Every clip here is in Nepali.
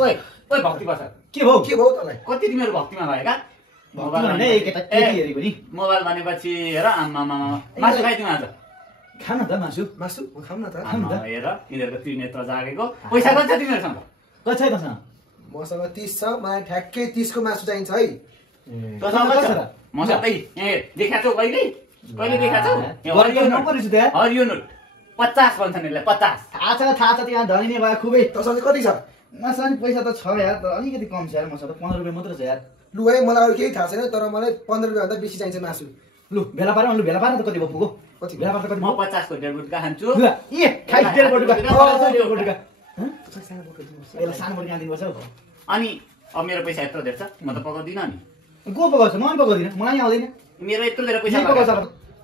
ओइ ओइ भक्ति बस के भयो तँलाई कति तिमीहरू भक्तिमा भएका मोबाइल भनेपछि हेर आम्मा मासु खाइदिउँ आज खान त मासु खाऊ न त हेर यिनीहरूको त्रिनेत्र जागेको पैसा कति छ तिमीहरूसँग कति छ तसँग मसँग 30 छ मलाई ठ्याक्कै 30 को मासु चाहिन्छ है तसँग कति छ म सबै यहाँ देखाछौ कहिले देखाछौ हरियो नोट 50 भन्छन् यसलाई 50 थाहा छ त्यहाँ धनी नै भयो खुबै तसँग कति छ मसँग पैसा त छ यार तर अलिकति कम छ यार मसँग त 15 रुपैयाँ मात्र छ यार लु है मलाई अरू केही थाहा छैन तर मलाई 15 रुपैयाँ भन्दा बेसी चाहिन्छ मासु लु भेला पार त कति भयो पुगो कति भेला पार त कति म 50 को डेढ गुटका खान्छु ल ए खाइ डेढ गुटका यसलाई सानो बटुका दिनुपर्छ हौ अनि अब मेरो पैसा यत्रो धेरै छ म त पकाउँदिन नि को पकाउँछ म पनि पकाउँदिन मलाई आउँदैन मेरो यत्रो धेरै पैसा पकाउँछ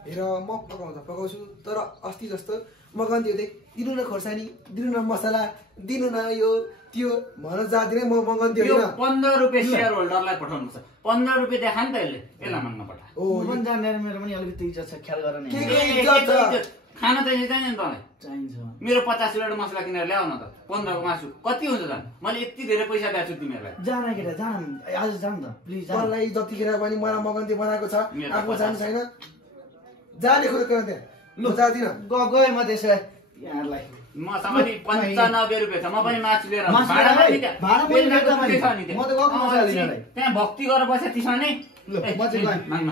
हेर म पकाउँछु तर अस्ति जस्तो म गन्थ्यो दिनु न खोर्सानी दिनु न मसला दिनु न यो त्यो भन्न जाँदिनँ म गन्थ्यो यो 15 रुपैयाँ सेयर होल्डरलाई पठाउनु छ 15 रुपैयाँ देखा नि त यसलाई माग्न पठा ओ पनि जान्दैन मेरो पनि अलिकति इज्जत छ ख्याल गर नि खाना चाहिन्छ नि तँलाई चाहिन्छ मेरो 50 रुपैयाँ मसला किनेर ल्याउ न त 15 को मासु कति हुन्छ जान मैले यति धेरै पैसा दिएको छु तिमीहरूलाई जान केटा जान आज जान त प्लिज जान मलाई जतिखेर पनि मलाई मगन्ती बनाएको छ आफू जानु छैन जाने खुद त्यहाँ लु जादिन गए म त्यसै यहाँलाई मसँग नि 95 रुपैयाँ छ म पनि मासु लिएर म त गएको मसला लिनलाई त्यहाँ भक्ति गरेर बसे त्यसमा नै ल म चाहिँ गएँ माग्न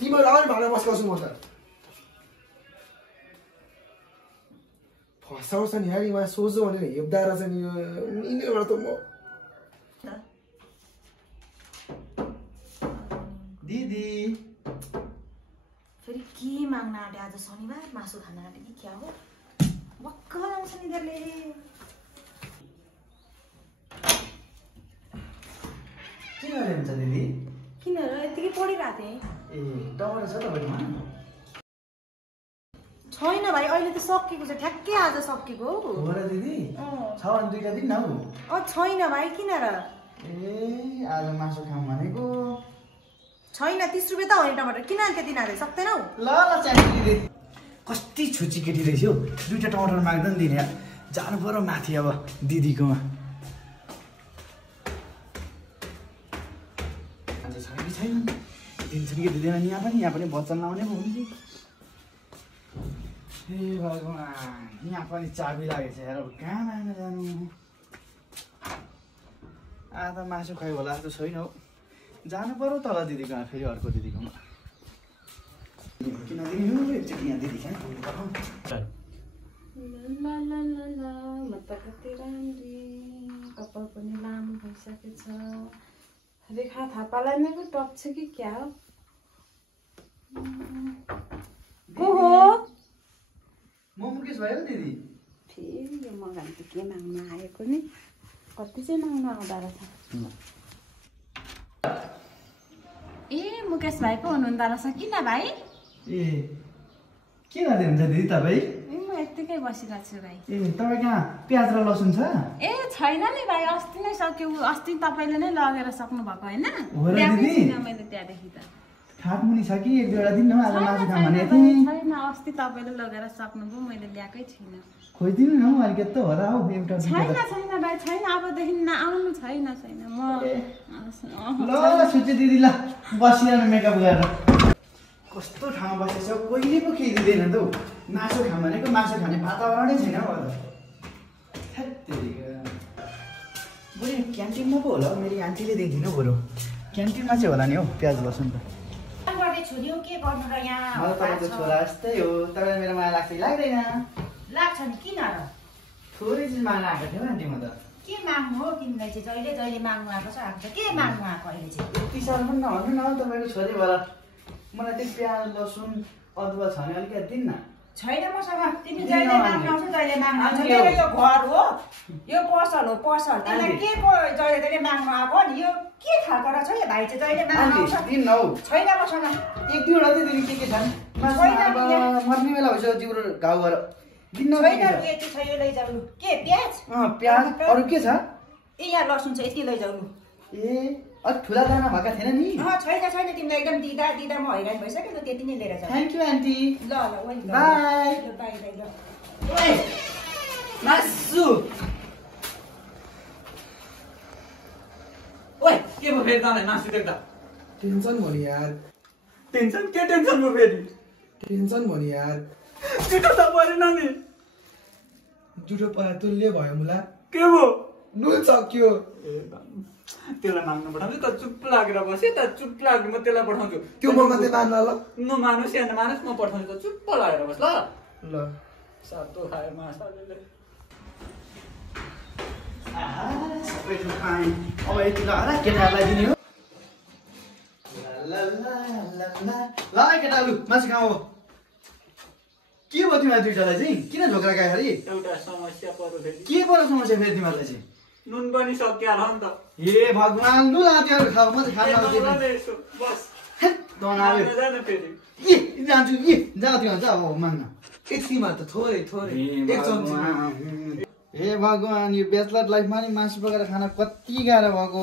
तिमीहरू आउने भाडा बस्काउँछु म त फसाउँछ नि यार यहाँ सोझो भनेर हेप्दा रहेछ नि यिनीहरूबाट त म दिदी फेरि के माग्न आँटे आज शनिबार मासु खान आँटे कि क्या हो भक्कल आउँछ नि यिनीहरूले के गरिन्छ दिदी किन र यतिकै पढिरहेको थिएँ ए टमाटर छ तपाईँकोमा छैन भाइ अहिले त सकिएको छ ठ्याक्कै आज सकिएको हो र दिदी छ भने दुईटा दिन न छैन भाइ किन र ए आज मासु खाऊँ भनेको छैन 30 रुपैयाँ त हो नि टमाटर किन त्यति नाले सक्दैनौ ल चाहिन्छ दिदी कति छुची केटी रहेछ हौ दुईटा टमाटर माग्दा नि दिने जानु पर्यो माथि अब दिदीकोमा आज छ कि छैन दिन्छन् कि दिँदैन नि यहाँ पनि वचन लाउने पो हुन्छ ए भगवान् यहाँ पनि चाबी लागेको छ यार कहाँ माग्न जानु आज त मासु खायो होला जस्तो छैन हौ जानु पर्यो तल दिदीकोमा फेरि अर्को दिदीकोमा किन दिदी एकचोटि यहाँ दिदी खाने म त कति राम्री कपाल पनि लामो भइसकेछ रेखा थापालाई नै पो टप्छ कि क्या हो म मुकेश भयो दिदी फेरि यो मगान त के माग्न आएको नि कति चाहिँ माग्न आउँदा रहेछ ए मुकेश भाइ पो हुनुहुँदो रहेछ किन भाइ ए के गर्दै हुन्छ दिदी तपाईँ ए म यत्तिकै बसिरहेको छु भाइ ए तपाईँ कहाँ प्याज र लसुन छ ए छैन नि भाइ अस्ति नै सक्यो अस्ति तपाईँले नै लगेर सक्नु भएको होइन मैले त्यहाँदेखि त खाटमुनि छ कि एक दुईवटा दिन न आज मासु खाऊँ भनेको थिएँ छैन अस्ति तपाईँले लगेर सक्नुभयो मैले ल्याएकै छुइनँ खोइदिनु न हौ अलिकति त होला हौ एउटा छैन भाइ छैन अबदेखि नआउनु छैन म ल सुचे दिदी ल बसिरहनु मेकअप गरेर कस्तो ठाउँमा बसेछ कहिले पो केही दिँदैन त हौ मासु खाऊँ भनेको मासु खाने वातावरणै छैन हौ आज बरु क्यान्टिनमा पो होला हौ मेरो आन्टीले दिन्थिनँ बरु क्यान्टिनमा चाहिँ होला नि हौ प्याज लसुन त छोरी के गर्नु र यहाँ मलाई तपाईँको छोरा जस्तै हो तपाईँलाई मेरो माया लाग्छ लाग्दैन लाग्छ नि किन र थोरै चिज माग्न आएको थियो आन्टी म त के माग्नु हो तिमीलाई चाहिँ जहिले जहिले माग्नु आएको छ के माग्नु आएको अहिले चाहिँ यति साह्रो पनि नभन्नु न तपाईँको छोरी भएर मलाई त्यो प्याज लसुन अदुवा छ भने अलिकति दिनु न छैन मसँग तिमी जहिले माग्नु आउँछ जहिले माग्नु आउँछ मेरो यो घर हो यो पसल हो पसल तिमीलाई के को जहिले जहिले माग्नु आएको नि यो के खालको रहेछ यो भाइ चाहिँ जहिले माग्नु आउँछ दिनु न हौ छैन मसँग एक दुईवटा चाहिँ दिदी के छन् मर्ने बेला भइसक्यो जिउरो घाउ भएर दिनु छैन यति छ यो लैजाउनु के प्याज प्याज अरू के छ ए यहाँ लसुन छ यति लैजाउनु ए अलिक ठुला दाना भएका थिएन नि छैन तिमीलाई एकदम दिँदा म हैरान भइसक्यो त त्यति नै लिएर जाऊ थ्याङ्क यू आन्टी ल वेलकम बाई बाई ल ओए मासु ओए के भयो फेरि तँलाई मासु देख्दा टेन्सन भयो नि यार टेन्सन के टेन्सन भयो फेरि टेन्सन भयो नि यार छिटो त परेन नि जुठो परा तुल्य भयो मुला के भयो नुन सक्यो त्यसलाई माग्नु पठाउँछु त चुप लागेर बसेँ त चुप लाग्नु म त्यसलाई पठाउँछु त्यो म मात्रै मान्न ल नमानुस् या नमानुस् म पठाउँछु त चुप लागेर बस ल ल सातो खायो माछाले सबै थोक खाएँ अब यति ल केटाहरूलाई दिने हो ल केटाहरू मासु खाऊ के भयो तिमीलाई दुइटालाई चाहिँ किन झोक्रा खायो अरे एउटा समस्या पर्यो फेरि के पऱ्यो समस्या फेरि तिमीहरूलाई चाहिँ नुन पनि सकिहाल्छ नि त हे भगवान् लु लात्याहरू खाऊ म त खान बस जान्छु फेरि जाऊ त्यो जा अब माग्न एकछिनमा त थोरै एक चम्ची हे भगवान् यो ब्याचलर लाइफमा नि मासु पकाएर खान कति गाह्रो भएको